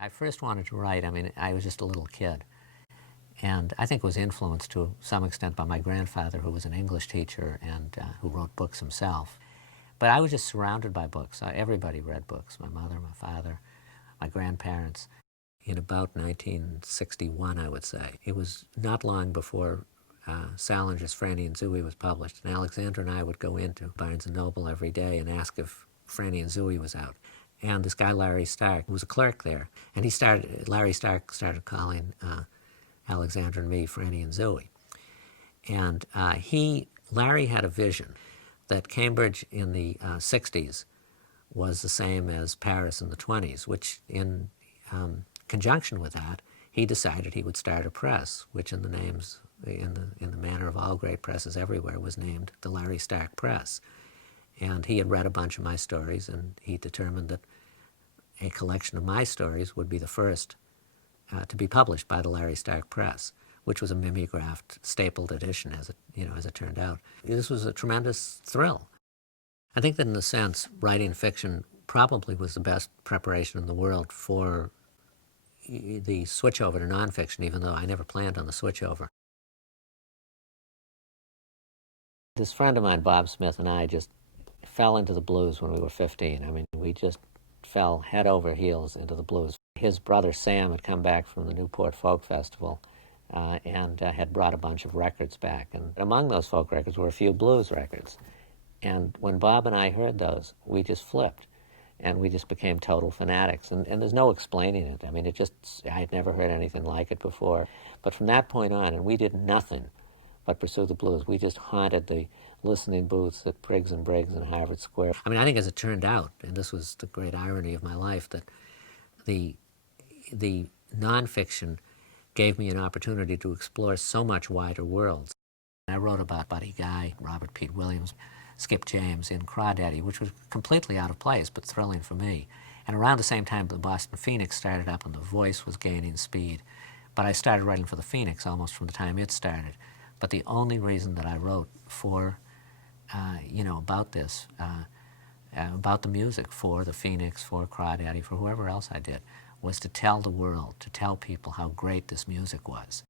I first wanted to write, I was just a little kid. And I think was influenced to some extent by my grandfather, who was an English teacher and who wrote books himself. But I was just surrounded by books. Everybody read books, my mother, my father, my grandparents. In about 1961, I would say. It was not long before Salinger's Franny and Zooey was published, and Alexandra and I would go into Barnes & Noble every day and ask if Franny and Zooey was out. And this guy, Larry Stark, who was a clerk there, and Larry Stark started calling Alexandra and me Franny and Zooey. And Larry had a vision that Cambridge in the 60s was the same as Paris in the 20s, which in conjunction with that, he decided he would start a press, which in the manner of all great presses everywhere was named the Larry Stark Press. And he had read a bunch of my stories, and he determined that a collection of my stories would be the first to be published by the Larry Stark Press, which was a mimeographed, stapled edition, as it turned out. This was a tremendous thrill. I think that in a sense, writing fiction probably was the best preparation in the world for the switchover to nonfiction, even though I never planned on the switchover. This friend of mine, Bob Smith, and I just fell into the blues when we were 15. We just fell head over heels into the blues. His brother Sam had come back from the Newport Folk Festival and had brought a bunch of records back. And among those folk records were a few blues records. And when Bob and I heard those, we just flipped. And we just became total fanatics. And there's no explaining it. I had never heard anything like it before. But from that point on, and we did nothing but pursue the blues. We just haunted the listening booths at Briggs & Briggs and Harvard Square. I think as it turned out, and this was the great irony of my life, that the nonfiction gave me an opportunity to explore so much wider worlds. I wrote about Buddy Guy, Robert Pete Williams, Skip James in Crawdaddy, which was completely out of place, but thrilling for me. And around the same time, the Boston Phoenix started up and The Voice was gaining speed. But I started writing for the Phoenix almost from the time it started. But the only reason that I wrote for, about this, about the music for the Phoenix, for Crawdaddy, for whoever else I did, was to tell the world, to tell people how great this music was.